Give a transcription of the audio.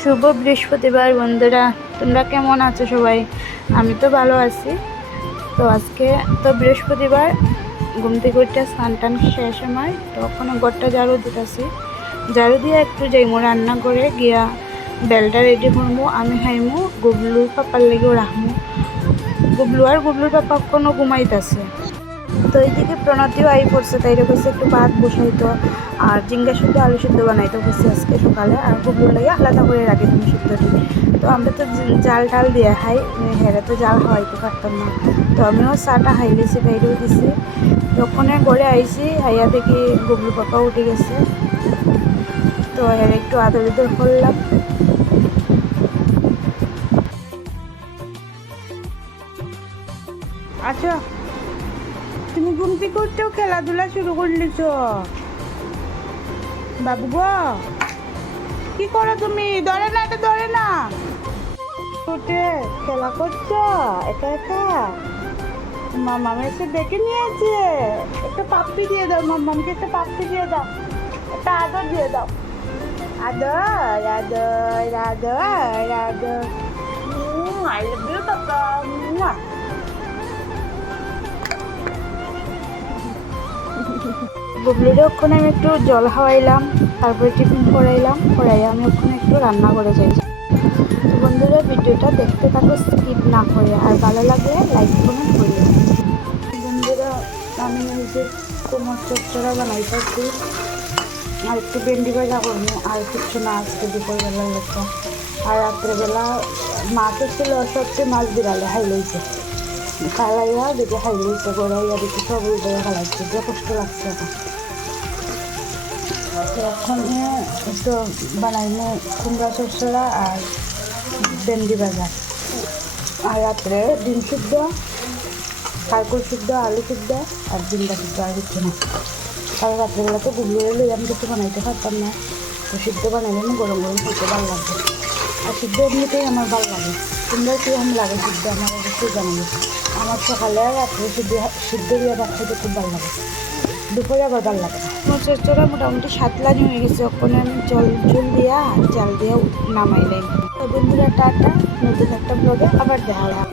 শুভ বৃহস্পতিবার বন্ধুরা, তোমরা কেমন আছো সবাই? আমি তো ভালো আছি। তো আজকে তো বৃহস্পতিবার, ঘুম থেকে উঠে স্নান টান শেষ আমার, তখন ঘরটা ঝাড়ু দিতেছি। ঝাড়ু দিয়ে একটু যাইমো রান্না করে গিয়া বেলটা রেডি করবো, আমি খাইমু, গুবলুর পাপার লেগেও রাখমু। গুবলুর পাপা কোনো ঘুমাইতেছে। তো এইদিকে প্রণতিও আই পড়ছে, তাইরে কইছে একটু ভাত বসাইতো আর জিঙ্গা শুদ্ধ আলু সিদ্ধ বানাইতে কইছে আজকে সকালে, আর গুবলুর লাগে আলাদা করে রাখি তুমি সিদ্ধটি। তো আমরা তো জাল টাল দিয়ে খাই, হেরে তো জাল খাওয়াইতে পারতাম না। তো আমিও চাটা খাই লিছি, তাইরেও দিছি। যখন ঘরে আইছি হাইয়া দেখি গুবলু পাপা উঠে গেছে। তো হেরে একটু আদর উদর করলাম। আচ্ছা, তুমি ঘুম থেকে উঠতেও খেলাধুলা শুরু করলিছ বাবু গো? কি করো তুমি? ধরে না, এটা ধরে না। উঠে খেলা করছো একা একা? মামা এসে ডেকে নিয়েছে, একটা পাপ্পি দিয়ে দাও মাম্মামকে, একটা পাপ্পি দিয়ে দাও, একটা আদর দিয়ে দাও। আদর আদর আদর আদর। I love you papa. গুবলুরে ওখানে আমি একটু জল খাওয়াইলাম, তারপরে টিফিন করাইলাম, করাই আমি ওখানে একটু রান্না করে যাই। তো বন্ধুরা, ভিডিওটা দেখতে থাকো স্কিপ না করে, আর ভালো লাগলে লাইক কমেন্ট করিও। বন্ধুরা, আমি এই যে কোমর চচ্চড়া বানাইতেছি, আর একটু ভেন্ডি ভাজা করবো, আর কিচ্ছু না আজকে দুপুরবেলার লোকটা। আর রাত্রেবেলা মাছও ছিল, সবচেয়ে মাছ বিড়ালে হাই লইছে, খাইয়া দেখে হাই লইছে, গড়াইয়া দেখি সব উল্টে খালাইছে, যে কষ্ট লাগছে এখন। তো এখন একটু বানাইমু কুমড়া চচ্চড়া আর ভেন্ডি ভাজা, আর রাত্রে ডিম সিদ্ধ, কালকুল সিদ্ধ, আলু সিদ্ধ আর ডিমটা সিদ্ধ, আর কিছু না। কারণ রাত্রেবেলা তো গুবলুরে লই আমি কিছু বানাইতে পারতাম না, তো সিদ্ধ বানাইলে আমি গরম গরম খেতে ভালো লাগবে। আর সিদ্ধ এমনিতেই আমার ভালো লাগে। তোমরা কীরকম লাগে সিদ্ধ আমার অবশ্যই জানাবে। আমার সকালে আর রাত্রে সিদ্ধ দিয়ে ভাত খেতে খুব ভালো লাগে, দুপুরে আবার ভালো লাগে। আমার চচ্চড়া মোটামুটি 7 লানি হয়ে গেছে, ওখানে আমি জল দিয়া জাল দিয়ে নামাইলাম। তো বন্ধুরা, টাটা, নতুন একটা ব্লগে আবার দেখা।